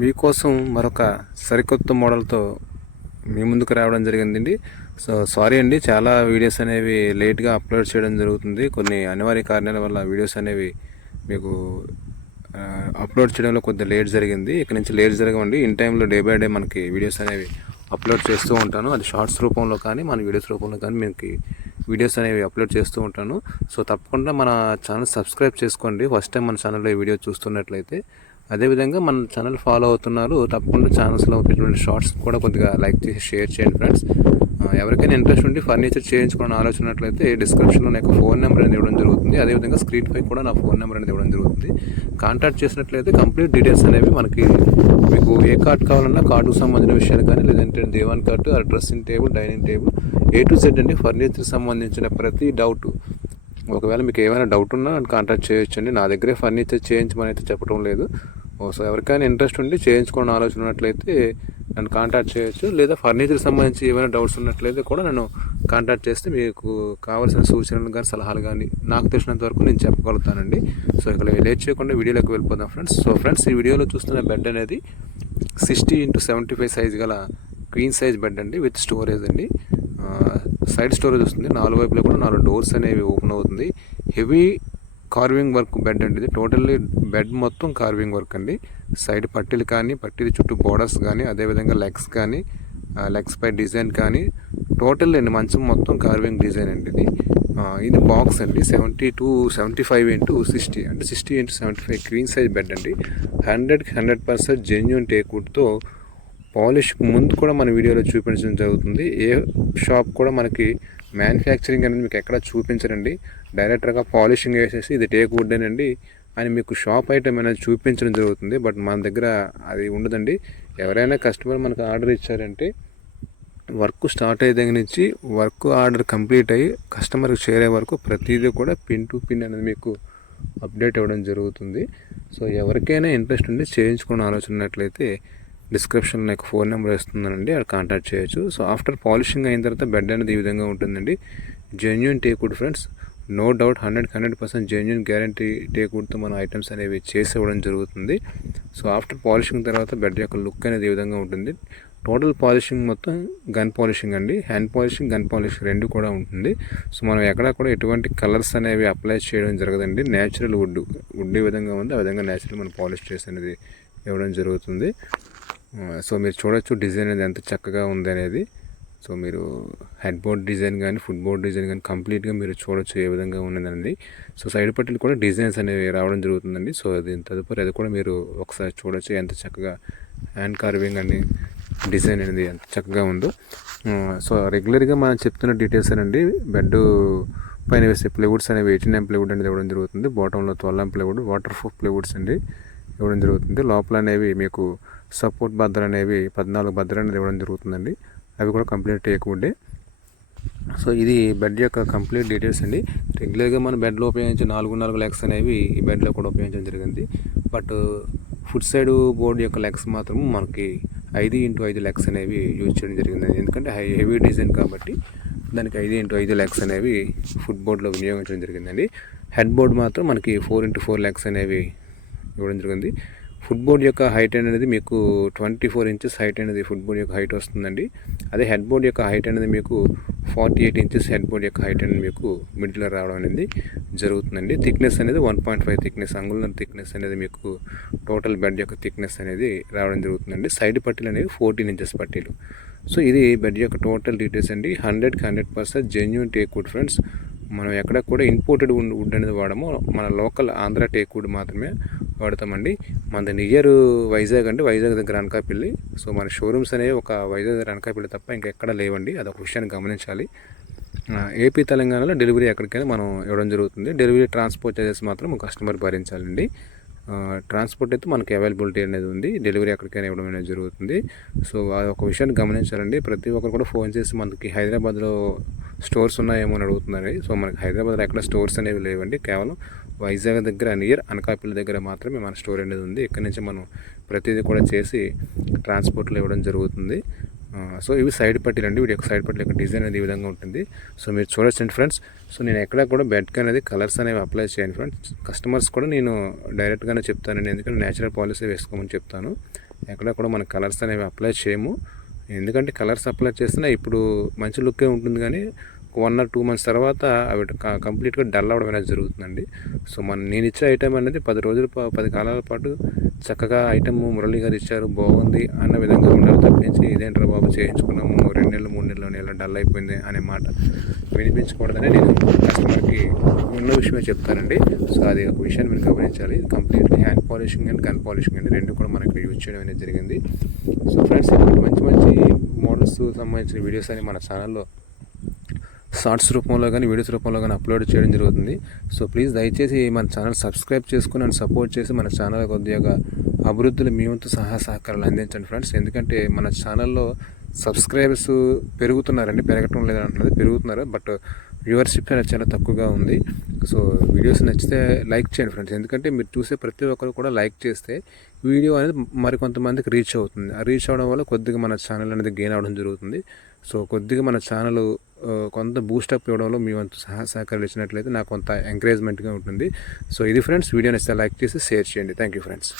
మీకోసం మరొక సరికొత్త మోడల్తో మీ ముందుకు రావడం జరిగిందండి. సారీ అండి, చాలా వీడియోస్ అనేవి లేట్గా అప్లోడ్ చేయడం జరుగుతుంది. కొన్ని అనివార్య కారణాల వల్ల వీడియోస్ అనేవి మీకు అప్లోడ్ చేయడంలో కొద్దిగా లేట్ జరిగింది. ఇక్కడ నుంచి లేట్ జరగమండి, ఇన్ టైంలో డే బై డే మనకి వీడియోస్ అనేవి అప్లోడ్ చేస్తూ ఉంటాను. అది షార్ట్స్ రూపంలో కానీ మన వీడియోస్ రూపంలో కానీ మీకు వీడియోస్ అనేవి అప్లోడ్ చేస్తూ ఉంటాను. సో తప్పకుండా మన ఛానల్ సబ్స్క్రైబ్ చేసుకోండి ఫస్ట్ టైం మన ఛానల్లో ఈ వీడియో చూస్తున్నట్లయితే. అదేవిధంగా మన ఛానల్ ఫాలో అవుతున్నారు, తప్పకుండా ఛానల్స్లో ఉన్నటువంటి షార్ట్స్ కూడా కొద్దిగా లైక్ చేసి షేర్ చేయండి ఫ్రెండ్స్. ఎవరికైనా ఇంట్రెస్ట్ ఉండి ఫర్నిచర్ చేయించుకోవాలని ఆలోచనట్లయితే డిస్క్రిప్షన్లో నాకు ఫోన్ నెంబర్ అనేది ఇవ్వడం జరుగుతుంది. అదేవిధంగా స్క్రీన్ పై కూడా నా ఫోన్ నెంబర్ అనేది ఇవ్వడం జరుగుతుంది. కాంటాక్ట్ చేసినట్లయితే కంప్లీట్ డీటెయిల్స్ అనేవి మనకి మీకు ఏ కార్డ్ కావాలన్నా కార్డుకు సంబంధించిన విషయాలు కానీ, లేదంటే దేవాన్ కార్డు, dressing table, dining table, A to Z అండి ఫర్నిచర్కి సంబంధించిన ప్రతి డౌట్. ఒకవేళ మీకు ఏమైనా డౌట్ ఉన్నా నన్ను కాంటాక్ట్ చేయొచ్చండి. నా దగ్గరే ఫర్నిచర్ చేయించమని అయితే చెప్పడం లేదు. సో ఎవరికైనా ఇంట్రెస్ట్ ఉండి చేయించుకోవడం ఆలోచన ఉన్నట్లయితే నన్ను కాంటాక్ట్ చేయొచ్చు. లేదా ఫర్నిచర్కి సంబంధించి ఏమైనా డౌట్స్ ఉన్నట్లయితే కూడా నన్ను కాంటాక్ట్ చేస్తే మీకు కావాల్సిన సూచనలు కానీ సలహాలు కానీ నాకు తెలిసినంత వరకు నేను చెప్పగలుగుతానండి. సో ఇక్కడ లేట్ చేయకుండా వీడియోలోకి వెళ్ళిపోదాం ఫ్రెండ్స్. సో ఫ్రెండ్స్, ఈ వీడియోలో చూస్తున్న బెడ్ అనేది 60x75 సైజ్ గల క్వీన్ సైజ్ బెడ్ అండి, విత్ స్టోరేజ్ అండి. సైడ్ స్టోరేజ్ వస్తుంది, 4 వైపులో కూడా 4 డోర్స్ అనేవి ఓపెన్ అవుతుంది. హెవీ కార్వింగ్ వర్క్ బెడ్ అండి ఇది. టోటల్లీ బెడ్ మొత్తం కార్వింగ్ వర్క్ అండి. సైడ్ పట్టీలు కానీ, పట్టీలు చుట్టూ బోర్డర్స్ కానీ, అదేవిధంగా లెగ్స్ కానీ, లెగ్స్ పై డిజైన్ కానీ, టోటల్ అండి మంచం మొత్తం కార్వింగ్ డిజైన్ అండి ఇది. ఇది బాక్స్ అండి, 70x75x60 అంటే 60x75 క్వీన్ సైజ్ బెడ్ అండి. 100% జెన్యూన్ టేక్వుడ్తో పాలిష్ ముందు కూడా మన వీడియోలో చూపించడం జరుగుతుంది. ఏ షాప్ కూడా మనకి మ్యానుఫ్యాక్చరింగ్ అనేది మీకు ఎక్కడ చూపించరండి. డైరెక్ట్గా పాలిషింగ్ వేసేసి ఇది టేక్ వుడ్డేనండి అని మీకు షాప్ ఐటమ్ అనేది చూపించడం జరుగుతుంది. బట్ మన దగ్గర అది ఉండదండి. ఎవరైనా కస్టమర్ మనకు ఆర్డర్ ఇచ్చారంటే వర్క్ స్టార్ట్ అయ్యే దగ్గర నుంచి వర్క్ ఆర్డర్ కంప్లీట్ అయ్యి కస్టమర్కి చేరే వరకు ప్రతిదీ కూడా పిన్ టు పిన్ అనేది మీకు అప్డేట్ అవ్వడం జరుగుతుంది. సో ఎవరికైనా ఇంట్రెస్ట్ ఉండి చేయించుకునే ఆలోచన ఉన్నట్లయితే డిస్క్రిప్షన్లో నాకు ఫోన్ నెంబర్ ఇస్తున్నానండి, అక్కడ కాంటాక్ట్ చేయొచ్చు. సో ఆఫ్టర్ పాలిషింగ్ అయిన తర్వాత బెడ్ అనేది ఈ విధంగా ఉంటుందండి. Genuine teakwood friends, no doubt 100% genuine guarantee టేక్వుడ్తో మనం ఐటమ్స్ అనేవి చేసి ఇవ్వడం జరుగుతుంది. సో ఆఫ్టర్ పాలిషింగ్ తర్వాత బెడ్ యొక్క లుక్ అనేది ఈ విధంగా ఉంటుంది. టోటల్ పాలిషింగ్ మొత్తం గన్ పాలిషింగ్ అండి, హ్యాండ్ పాలిషింగ్, గన్ పాలిష్ రెండు కూడా ఉంటుంది. సో మనం ఎక్కడ కూడా ఎటువంటి కలర్స్ అనేవి అప్లై చేయడం జరగదండి. న్యాచురల్ వుడ్ ఏ విధంగా ఉంది ఆ విధంగా న్యాచురల్ మనం పాలిష్ చేసి అనేది ఇవ్వడం జరుగుతుంది. సో మీరు చూడొచ్చు డిజైన్ అనేది ఎంత చక్కగా ఉంది అనేది. సో మీరు హెడ్ బోర్డ్ డిజైన్ కానీ, ఫుట్ బోర్డ్ డిజైన్ కానీ కంప్లీట్గా మీరు చూడొచ్చు ఏ విధంగా ఉన్నదండి. సో సైడ్ పట్టీలు కూడా డిజైన్స్ అనేవి రావడం జరుగుతుందండి. సో దీని తదుపరి అది కూడా మీరు ఒకసారి చూడొచ్చు ఎంత చక్కగా హ్యాండ్ కార్వింగ్ అని డిజైన్ అనేది ఎంత చక్కగా ఉందో. సో రెగ్యులర్గా మనం చెప్తున్న డీటెయిల్స్ అండి. బెడ్ పైన వేసే ప్లైవుడ్స్ అనేవి 18mm ప్లైవుడ్ అనేది ఇవ్వడం జరుగుతుంది. బాటంలో 12mm plywood, water proof plywoods అండి ఇవ్వడం జరుగుతుంది. లోపల అనేవి మీకు సపోర్ట్ బద్దలు అనేవి 14 బద్దలు అనేది ఇవ్వడం జరుగుతుందండి. అవి కూడా కంప్లీట్ టేక్వుడ్డే. సో ఇది బెడ్ యొక్క కంప్లీట్ డీటెయిల్స్ అండి. రెగ్యులర్గా మన బెడ్లో ఉపయోగించే 4x4 లెగ్స్ అనేవి ఈ బెడ్లో కూడా ఉపయోగించడం జరిగింది. బట్ ఫుట్ సైడ్ బోర్డ్ యొక్క లెగ్స్ మాత్రం మనకి 5x5 లెగ్స్ అనేవి యూజ్ చేయడం జరిగింది. ఎందుకంటే హెవీ డిజైన్ కాబట్టి దానికి 5x5 లెగ్స్ అనేవి ఫుట్ బోర్డ్లో వినియోగించడం జరిగిందండి. హెడ్ బోర్డ్ మాత్రం మనకి 4x4 లెగ్స్ అనేవి ఇవ్వడం జరిగింది. ఫుట్ బోర్డ్ యొక్క హైట్ అనేది మీకు 24 ఇంచెస్ హైట్ అనేది ఫుట్ బోర్డ్ యొక్క హైట్ వస్తుందండి. అదే హెడ్ బోర్డ్ యొక్క హైట్ అనేది మీకు 48 ఇంచెస్ హెడ్ బోర్డ్ యొక్క హైట్ అనేది మీకు మిడిల్లో రావడం అనేది జరుగుతుందండి. థిక్నెస్ అనేది 1.5 థిక్నెస్, అంగుళర్ థిక్నెస్ అనేది మీకు టోటల్ బెడ్ యొక్క థిక్నెస్ అనేది రావడం జరుగుతుందండి. సైడ్ పట్టీలు అనేవి 14 ఇంచెస్ పట్టీలు. సో ఇది బెడ్ యొక్క టోటల్ డీటెయిల్స్ అండి. 100% జెన్యూన్ టేక్వుడ్ ఫ్రెండ్స్. మనం ఎక్కడ కూడా ఇంపోర్టెడ్ వుడ్ అనేది వాడము, మన లోకల్ ఆంధ్ర టేక్వుడ్ మాత్రమే వాడతామండి. మనది నియర్ వైజాగ్ అండి, వైజాగ్ దగ్గర అనకాపల్లి. సో మన షోరూమ్స్ అనేవి ఒక వైజాగ్ దగ్గర అనకాపల్లి తప్ప ఇంకెక్కడ లేవండి, అదొక విషయాన్ని గమనించాలి. ఏపీ తెలంగాణలో డెలివరీ ఎక్కడికైనా మనం ఇవ్వడం జరుగుతుంది. డెలివరీ ట్రాన్స్పోర్ట్ చార్జెస్ మాత్రం కస్టమర్ భరించాలండి. ట్రాన్స్పోర్ట్ అయితే మనకి అవైలబిలిటీ అనేది ఉంది, డెలివరీ ఎక్కడికైనా ఇవ్వడం అనేది జరుగుతుంది. సో అదొక విషయాన్ని గమనించాలండి. ప్రతి ఒక్కరు కూడా ఫోన్ చేసి మనకి హైదరాబాద్లో స్టోర్స్ ఉన్నాయేమో అని అడుగుతున్నారు. సో మనకి హైదరాబాద్లో ఎక్కడ స్టోర్స్ అనేవి లేవండి, కేవలం వైజాగ్ దగ్గర నియర్ అనకాపల్లి దగ్గర మాత్రమే మన స్టోర్ అనేది ఉంది. ఇక్కడ నుంచి మనం ప్రతిదీ కూడా చేసి ట్రాన్స్పోర్ట్లో ఇవ్వడం జరుగుతుంది. సో ఇవి సైడ్ పట్టీలు అండి. వీటి యొక్క సైడ్ పట్టీల యొక్క డిజైన్ అనేది ఈ విధంగా ఉంటుంది. సో మీరు చూడొచ్చండి ఫ్రెండ్స్. సో నేను ఎక్కడ కూడా బెడ్కి అనేది కలర్స్ అనేవి అప్లై చేయను ఫ్రెండ్స్. కస్టమర్స్ కూడా నేను డైరెక్ట్గానే చెప్తానండి, ఎందుకంటే నేచురల్ పాలిసీ వేసుకోమని చెప్తాను. ఎక్కడ కూడా మన కలర్స్ అనేవి అప్లై చేయము. ఎందుకంటే కలర్స్ అప్లై చేసినా ఇప్పుడు మంచి లుక్కే ఉంటుంది, కానీ 1 or 2 months తర్వాత అవి కంప్లీట్గా డల్ అవ్వడం అనేది జరుగుతుందండి. సో నేను ఇచ్చే ఐటెం అనేది 10 రోజులు 10 కాలాల పాటు చక్కగా ఐటెం మురళి గారు ఇచ్చారు, బాగుంది అన్న విధంగా ఉండాలి తప్పించి ఇదేంట్రా బాబు చేయించుకున్నాము 2 నెలలు 3 నెలలు ఇలా డల్ అయిపోయింది అనే మాట వినిపించకూడదని నేను కస్టమర్కి ఉన్న విషయమే చెప్తానండి. సో అది ఒక విషయాన్ని మీరు గమనించాలి. Completely hand polishing and gun polishing అండి, రెండు కూడా మనకి యూజ్ చేయడం అనేది జరిగింది. సో ఫ్రెండ్స్, మంచి మంచి మోడల్స్ సంబంధించిన వీడియోస్ అని మన ఛానల్లో షార్ట్స్ రూపంలో కానీ వీడియోస్ రూపంలో కానీ అప్లోడ్ చేయడం జరుగుతుంది. సో ప్లీజ్ దయచేసి మన ఛానల్ సబ్స్క్రైబ్ చేసుకుని నన్ను సపోర్ట్ చేసి మన ఛానల్ కొద్దిగా అభివృద్ధిలో మీ వంతు సహకారాలు అందించండి ఫ్రెండ్స్. ఎందుకంటే మన ఛానల్లో సబ్స్క్రైబర్స్ పెరుగుతున్నారండి, పెరగటం లేదంటున్నది, పెరుగుతున్నారు, బట్ వ్యూవర్షిప్ అనేది చాలా తక్కువగా ఉంది. సో వీడియోస్ నచ్చితే లైక్ చేయండి ఫ్రెండ్స్, ఎందుకంటే మీరు చూసే ప్రతి ఒక్కరు కూడా లైక్ చేస్తే వీడియో అనేది మరికొంతమందికి రీచ్ అవుతుంది. ఆ రీచ్ అవ్వడం వల్ల కొద్దిగా మన ఛానల్ అనేది గెయిన్ అవ్వడం జరుగుతుంది. సో కొద్దిగా మన ఛానల్ కొంత బూస్టప్ ఇవ్వడంలో మీ వంతు సహకారాలు ఇచ్చినట్లయితే నాకు కొంత ఎంకరేజ్మెంట్గా ఉంటుంది. సో ఇది ఫ్రెండ్స్, వీడియో నచ్చితే లైక్ చేసి షేర్ చేయండి. Thank you friends.